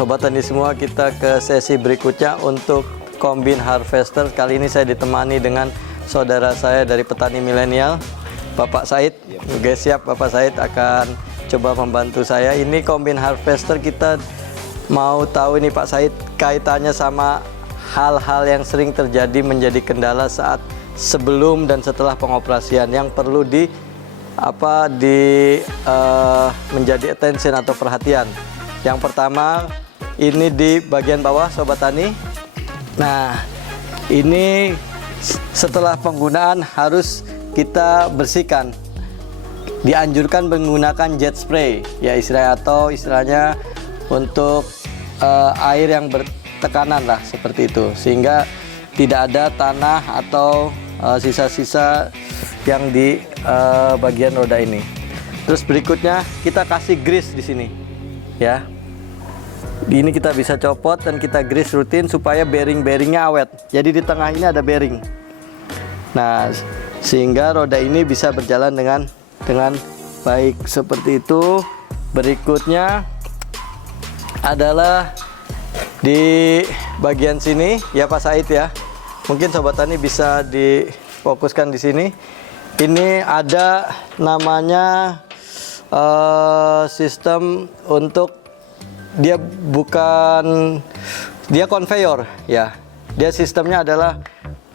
Sobat Tani semua, kita ke sesi berikutnya untuk Combine Harvester. Kali ini saya ditemani dengan saudara saya dari petani milenial, Bapak Said. Oke, siap Bapak Said akan coba membantu saya. Ini Combine Harvester, kita mau tahu ini Pak Said kaitannya sama hal-hal yang sering terjadi menjadi kendala saat sebelum dan setelah pengoperasian yang perlu menjadi attention atau perhatian. Yang pertama, ini di bagian bawah Sobat Tani. Nah, ini setelah penggunaan harus kita bersihkan. Dianjurkan menggunakan jet spray, ya istilahnya untuk air yang bertekanan lah, seperti itu, sehingga tidak ada tanah atau sisa-sisa yang di bagian roda ini. Terus berikutnya kita kasih grease di sini. Ya, ini kita bisa copot dan kita grease rutin supaya bearing-bearingnya awet. Jadi di tengah ini ada bearing. Nah, sehingga roda ini bisa berjalan dengan baik, seperti itu. Berikutnya adalah di bagian sini, ya Pak Said ya. Mungkin Sobat Tani bisa difokuskan di sini. Ini ada namanya sistem untuk dia konveyor ya. Dia sistemnya adalah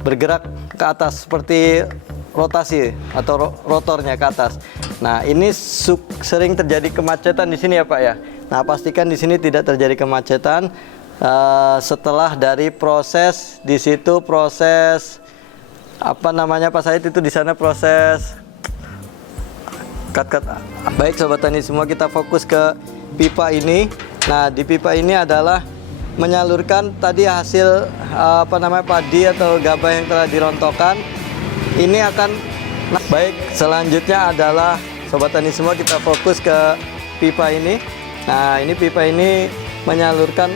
bergerak ke atas seperti rotasi atau rotornya ke atas. Nah, ini sering terjadi kemacetan di sini ya Pak ya. Nah, pastikan di sini tidak terjadi kemacetan setelah dari proses di situ, proses apa namanya Pak Said itu di sana, proses Baik Sobat Tani semua, kita fokus ke pipa ini. Nah, di pipa ini adalah menyalurkan tadi hasil padi atau gabah yang telah dirontokkan. Ini akan baik. Selanjutnya adalah Sobat Tani semua, kita fokus ke pipa ini. Nah, ini pipa ini menyalurkan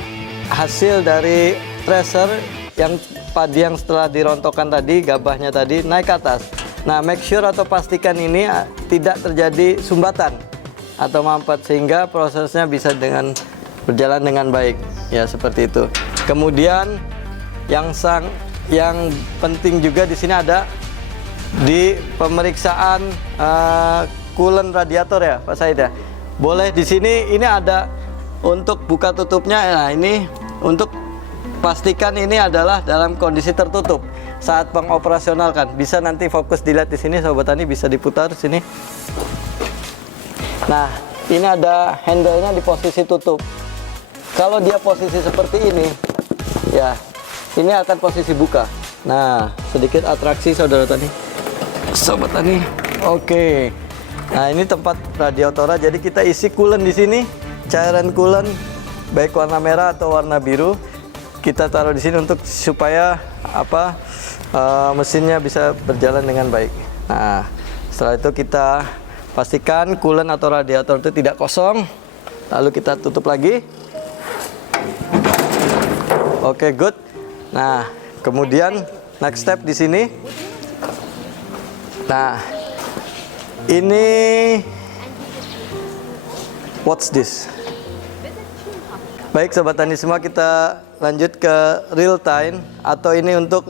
hasil dari thresher yang padi yang setelah dirontokkan tadi, gabahnya tadi naik ke atas. Nah, make sure atau pastikan ini tidak terjadi sumbatan atau mampet, sehingga prosesnya bisa berjalan dengan baik. Ya, seperti itu. Kemudian yang penting juga di sini ada di pemeriksaan coolant radiator ya, Pak Said ya. Boleh di sini, ini ada untuk buka tutupnya. Nah, ini untuk pastikan ini adalah dalam kondisi tertutup saat pengoperasionalkan. Bisa nanti fokus dilihat di sini Sobat Tani, bisa diputar sini. Nah, ini ada handle-nya di posisi tutup. Kalau dia posisi seperti ini, ya, ini akan posisi buka. Nah, sedikit atraksi Sobat Tani. Oke. Nah, ini tempat radiatornya. Jadi kita isi coolant di sini, cairan coolant baik warna merah atau warna biru. Kita taruh di sini untuk supaya mesinnya bisa berjalan dengan baik. Nah, setelah itu kita pastikan coolant atau radiator itu tidak kosong. Lalu kita tutup lagi. Oke, good. Nah, kemudian next step di sini. Nah, ini what's this? Baik Sobat Tani semua, kita lanjut ke real time atau ini untuk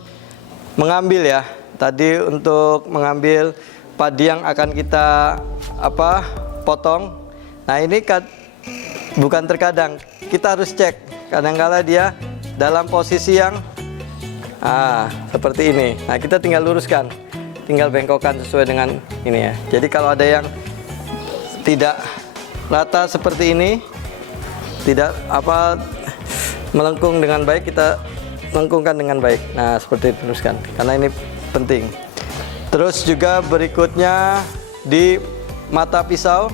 mengambil ya. Tadi untuk mengambil padi yang akan kita potong. Nah, ini bukan terkadang, kita harus cek. Kadang-kala dia dalam posisi yang seperti ini. Nah, kita tinggal luruskan, tinggal bengkokkan sesuai dengan ini ya. Jadi kalau ada yang tidak rata seperti ini, tidak melengkung dengan baik, kita lengkungkan dengan baik. Nah, seperti itu teruskan, karena ini penting. Terus juga berikutnya di mata pisau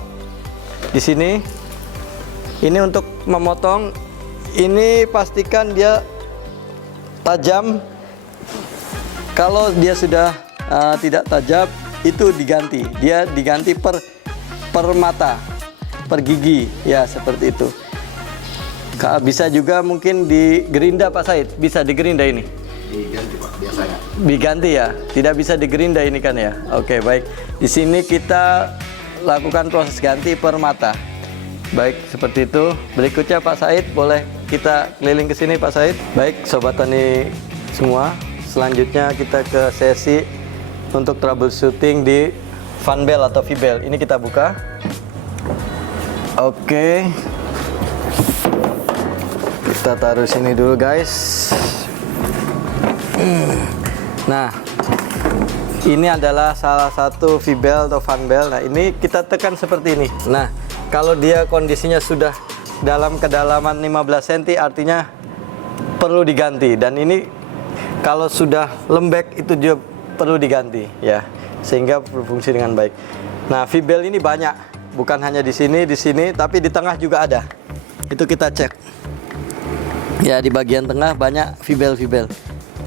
di sini, ini untuk memotong. Ini pastikan dia tajam. Kalau dia sudah tidak tajam, itu diganti. Dia diganti per mata, per gigi, ya seperti itu. Bisa juga mungkin digerinda Pak Said, bisa digerinda ini? Diganti Pak, biasanya. Diganti ya, tidak bisa digerinda ini kan ya. Oke, baik. Di sini kita lakukan proses ganti per mata. Baik, seperti itu. Berikutnya Pak Said boleh kita keliling ke sini Pak Said. Baik Sobat Tani semua, selanjutnya kita ke sesi untuk troubleshooting di fan bell atau V-bell. Ini kita buka. Oke. Kita taruh sini dulu guys. Nah, ini adalah salah satu V-bell atau fan bell. Nah, ini kita tekan seperti ini. Nah, kalau dia kondisinya sudah dalam kedalaman 15 cm artinya perlu diganti. Dan ini kalau sudah lembek itu juga perlu diganti ya, sehingga berfungsi dengan baik. Nah, V-bell ini banyak, bukan hanya di sini, tapi di tengah juga ada. Itu kita cek. Ya, di bagian tengah banyak V-bell.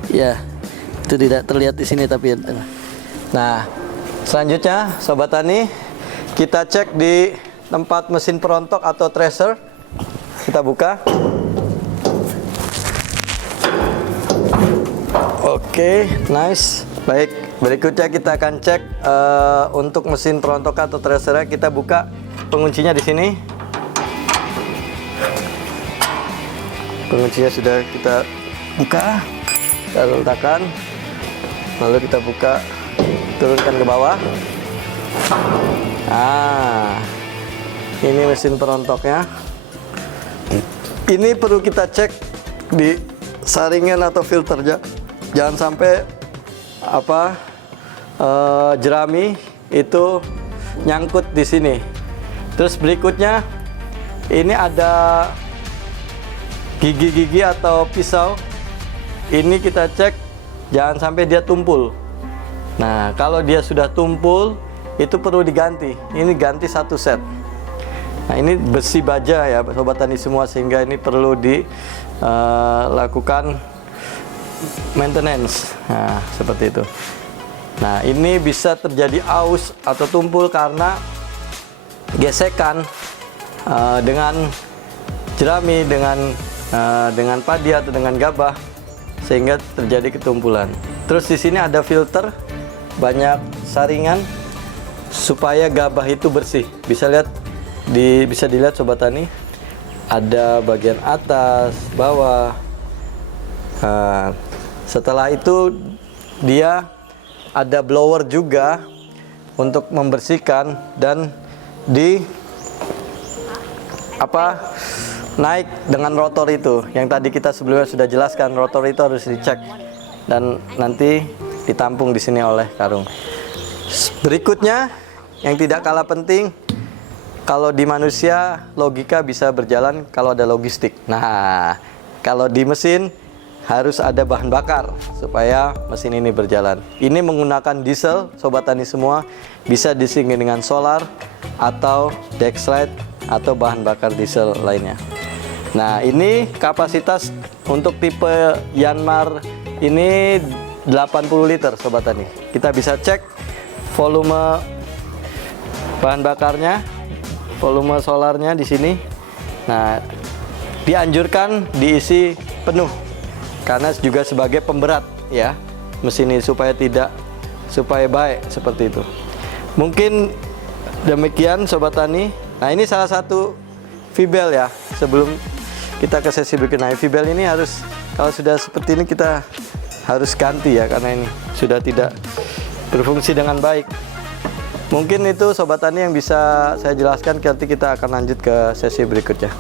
Ya, itu tidak terlihat di sini tapi di tengah. Nah, selanjutnya Sobat Tani, kita cek di tempat mesin perontok atau tracer. Kita buka. Oke, nice. Baik, berikutnya kita akan cek untuk mesin perontok atau tracer. Kita buka penguncinya di sini. Penguncinya sudah kita buka. Kita letakkan. Lalu kita buka, turunkan ke bawah. Nah, ini mesin perontoknya. Ini perlu kita cek di saringan atau filternya. Jangan sampai jerami itu nyangkut di sini. Terus berikutnya, ini ada gigi-gigi atau pisau. Ini kita cek. Jangan sampai dia tumpul. Nah, kalau dia sudah tumpul, itu perlu diganti. Ini ganti satu set. Nah, ini besi baja ya, Sobat Tani semua, sehingga ini perlu dilakukan maintenance. Nah, seperti itu. Nah, ini bisa terjadi aus atau tumpul karena gesekan dengan jerami, dengan padi atau dengan gabah, sehingga terjadi ketumpulan. Terus di sini ada filter, banyak saringan supaya gabah itu bersih. Bisa dilihat Sobat Tani, ada bagian atas, bawah. Nah, setelah itu dia ada blower juga untuk membersihkan dan naik dengan rotor itu. Yang tadi kita sebelumnya sudah jelaskan, rotor itu harus dicek dan nanti ditampung di sini oleh karung. Berikutnya, yang tidak kalah penting, kalau di manusia logika bisa berjalan kalau ada logistik. Nah, kalau di mesin harus ada bahan bakar supaya mesin ini berjalan. Ini menggunakan diesel, Sobat Tani semua, bisa diisi dengan solar atau dexlite atau bahan bakar diesel lainnya. Nah, ini kapasitas untuk tipe Yanmar ini 80 liter Sobat Tani. Kita bisa cek volume bahan bakarnya, volume solarnya di sini. Nah, dianjurkan diisi penuh karena juga sebagai pemberat ya mesin ini supaya baik seperti itu. Mungkin demikian Sobat Tani. Nah, ini salah satu V-bell ya. Sebelum kita ke sesi berikutnya, V-bell ini harus, kalau sudah seperti ini kita harus ganti ya, karena ini sudah tidak berfungsi dengan baik. Mungkin itu Sobat Tani yang bisa saya jelaskan. Nanti kita akan lanjut ke sesi berikutnya.